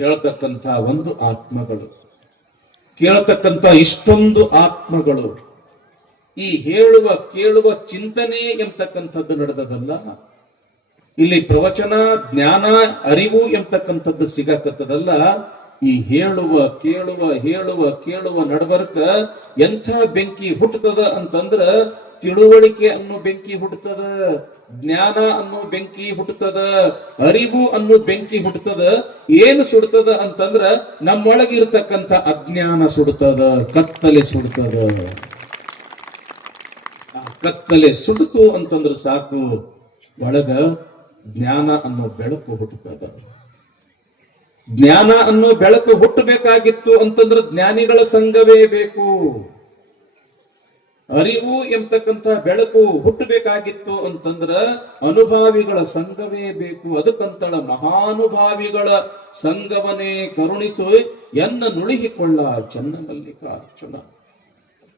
ಹೇಳ್ತಕ್ಕಂಥ ಒಂದು ಆತ್ಮಗಳು. ಕೇಳತಕ್ಕಂಥ ಇಷ್ಟೊಂದು ಆತ್ಮಗಳು. ಈ ಹೇಳುವ, ಕೇಳುವ ಚಿಂತನೆ ಎಂಬತಕ್ಕಂಥದ್ದು ನಡೆದದಲ್ಲ? ಇಲ್ಲಿ ಪ್ರವಚನ, ಜ್ಞಾನ, ಅರಿವು ಎಂಬತಕ್ಕಂಥದ್ದು ಸಿಗಕತ್ತದಲ್ಲ? ಈ ಹೇಳುವ, ಕೇಳುವ ಹೇಳುವ, ಕೇಳುವ ನಡವರ್ಕ ಎಂಥ ಬೆಂಕಿ ಹುಟ್ಟುತ್ತದ ಅಂತಂದ್ರ ತಿಳುವಳಿಕೆ ಅನ್ನೋ ಬೆಂಕಿ ಹುಟ್ಟುತ್ತದ, ಜ್ಞಾನ ಅನ್ನೋ ಬೆಂಕಿ ಹುಟ್ಟುತ್ತದ, ಅರಿವು ಅನ್ನೋ ಬೆಂಕಿ ಹುಟ್ಟುತ್ತದ, ಏನು ಸುಡ್ತದ ಅಂತಂದ್ರ ನಮ್ಮೊಳಗಿರ್ತಕ್ಕಂಥ ಅಜ್ಞಾನ ಸುಡ್ತದ ಕತ್ತಲೆ ಸುಡ್ತದ ಕತ್ತಲೆ ಸುಡ್ತು ಅಂತಂದ್ರ ಸಾಕು, ಒಳಗ ಜ್ಞಾನ ಅನ್ನೋ ಬೆಳಕು ಹುಟ್ಟುತ್ತದ. ಜ್ಞಾನ ಅನ್ನೋ ಬೆಳಕು ಹುಟ್ಟಬೇಕಾಗಿತ್ತು ಅಂತಂದ್ರ ಜ್ಞಾನಿಗಳ ಸಂಘವೇ ಬೇಕು. ಅರಿವು ಎಂಬತಕ್ಕಂತ ಬೆಳಕು ಹುಟ್ಟಬೇಕಾಗಿತ್ತು ಅಂತಂದ್ರ ಅನುಭಾವಿಗಳ ಸಂಘವೇ ಬೇಕು. ಅದಕ್ಕಂತಳ ಮಹಾನುಭಾವಿಗಳ ಸಂಘವನೇ ಕರುಣಿಸು ಎನ್ನ ನುಳಿಹಿಕೊಳ್ಳ ಚನ್ನ ಮಲ್ಲಿಕಾರ್ಜುನ